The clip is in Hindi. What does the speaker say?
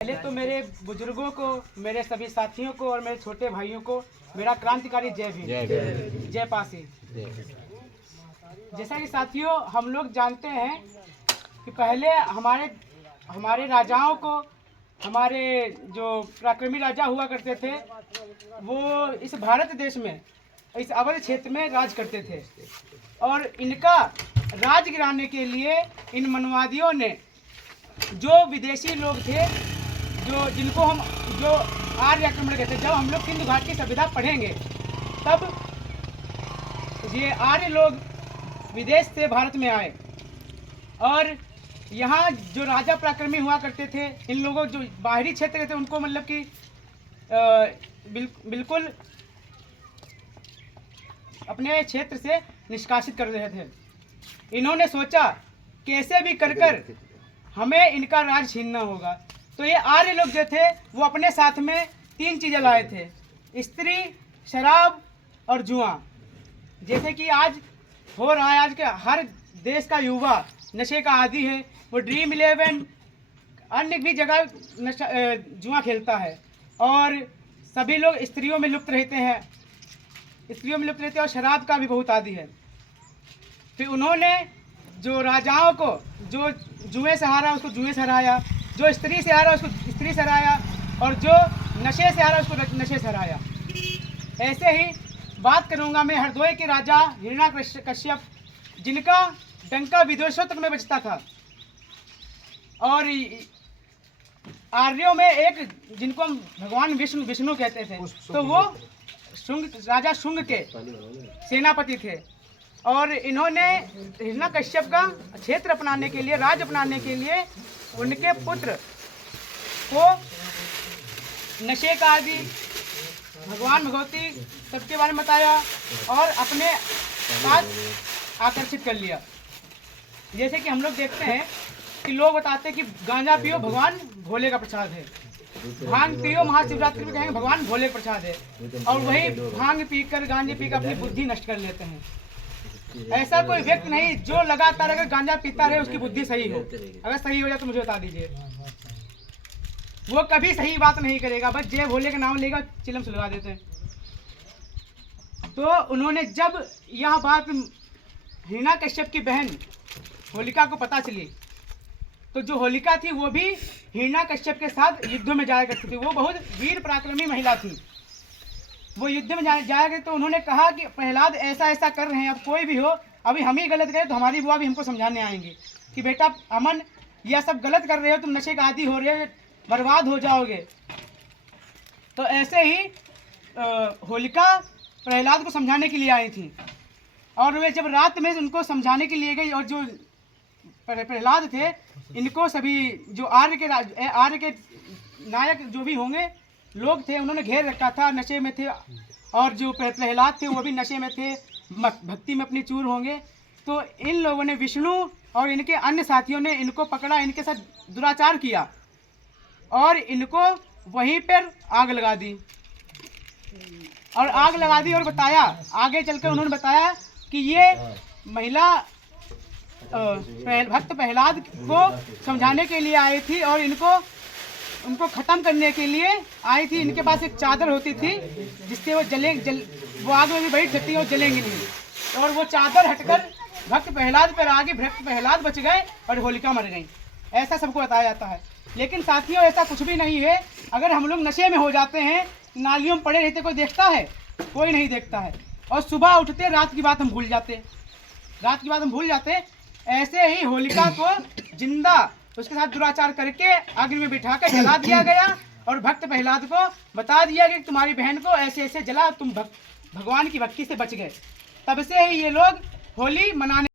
पहले तो मेरे बुजुर्गों को, मेरे सभी साथियों को और मेरे छोटे भाइयों को मेरा क्रांतिकारी जय भीम, जय पासी। जैसा कि साथियों हम लोग जानते हैं कि पहले हमारे राजाओं को, हमारे जो पराक्रमी राजा हुआ करते थे वो इस भारत देश में, इस अवध क्षेत्र में राज करते थे। और इनका राज गिराने के लिए इन मनवादियों ने जो विदेशी लोग थे, जो आर्य आक्रमण कहते हैं, जब हम लोग सिंधु घाट की सभ्यता पढ़ेंगे तब ये आर्य लोग विदेश से भारत में आए और यहाँ जो राजा पराक्रमी हुआ करते थे, इन लोगों जो बाहरी क्षेत्र थे उनको मतलब कि बिल्कुल अपने क्षेत्र से निष्कासित कर रहे थे। इन्होंने सोचा कैसे भी कर हमें इनका राज छीनना होगा। तो ये आर्य लोग जो थे वो अपने साथ में 3 चीज़ें लाए थे: स्त्री, शराब और जुआ। जैसे कि आज हो रहा है, आज के हर देश का युवा नशे का आदी है। वो ड्रीम 11 अन्य भी जगह जुआ खेलता है और सभी लोग स्त्रियों में लिप्त रहते हैं, और शराब का भी बहुत आदी है। फिर उन्होंने जो राजाओं को जो जुए से हारा उसको जुए से हराया, जो स्त्री से हारा उसको स्त्री से हराया, और जो नशे से हारा उसको नशे से हराया। ऐसे ही बात करूंगा मैं हरदोई के राजा हिरण्यकश्यप, जिनका डंका विदेशों तक में बजता था। और आर्यों में एक जिनको हम भगवान विष्णु कहते थे, तो वो राजा शुंग के सेनापति थे। और इन्होंने हिरण्यकश्यप का क्षेत्र अपनाने के लिए, राज अपनाने के लिए उनके पुत्र को नशे का आदि, भगवान भगवती सबके बारे में बताया और अपने पास आकर्षित कर लिया। जैसे कि हम लोग देखते हैं कि लोग बताते हैं कि गांजा पियो भगवान भोले का प्रसाद है, भांग पियो महाशिवरात्रि में कहेंगे भगवान भोले का प्रसाद है, और वही भांग पीकर गांजे पीकर अपनी बुद्धि नष्ट कर लेते हैं। ऐसा कोई व्यक्ति नहीं जो लगातार अगर गांजा पीता रहे उसकी बुद्धि सही हो। अगर सही हो जाए तो मुझे बता दीजिए। वो कभी सही बात नहीं करेगा, बस जय भोले का नाम लेगा, चिलम सुलगा देते हैं। तो उन्होंने जब यह बात हिरण्यकश्यप की बहन होलिका को पता चली, तो जो होलिका थी वो भी हिरण्यकश्यप के साथ युद्ध में जाया करती थी। वो बहुत वीर पराक्रमी महिला थी। वो युद्ध में जाया गए तो उन्होंने कहा कि प्रहलाद ऐसा ऐसा कर रहे हैं, अब कोई भी हो, अभी हम ही गलत करें तो हमारी बुआ भी हमको समझाने आएंगी कि बेटा अमन, यह सब गलत कर रहे हो, तुम नशे का आदी हो रहे हो, बर्बाद हो जाओगे। तो ऐसे ही होलिका प्रहलाद को समझाने के लिए आई थी, और वे जब रात में उनको समझाने के लिए गई, और जो प्रहलाद थे, इनको सभी जो आर्य के नायक जो भी होंगे लोग थे, उन्होंने घेर रखा था, नशे में थे, और जो प्रहलाद थे वो भी नशे में थे, भक्ति में अपनी चूर होंगे। तो इन लोगों ने, विष्णु और इनके अन्य साथियों ने इनको पकड़ा, इनके साथ दुराचार किया और इनको वहीं पर आग लगा दी। और बताया, आगे चलकर उन्होंने बताया कि ये महिला भक्त प्रहलाद को समझाने के लिए आई थी और उनको खत्म करने के लिए आई थी। इनके पास एक चादर होती थी जिससे वो आग में भी बैठ सकती है और जलेंगे नहीं, और वो चादर हटकर भक्त प्रहलाद पर आ गई, भक्त प्रहलाद बच गए और होलिका मर गई। ऐसा सबको बताया जाता है। लेकिन साथियों ऐसा कुछ भी नहीं है। अगर हम लोग नशे में हो जाते हैं, नालियों में पड़े रहते, कोई देखता है? कोई नहीं देखता है। और सुबह उठते रात की बात हम भूल जाते। ऐसे ही होलिका को जिंदा उसके साथ दुराचार करके आग में बिठाकर जला दिया गया, और भक्त प्रहलाद को बता दिया कि तुम्हारी बहन को ऐसे ऐसे जला, तुम भगवान की भक्ति से बच गए। तब से ही ये लोग होली मनाने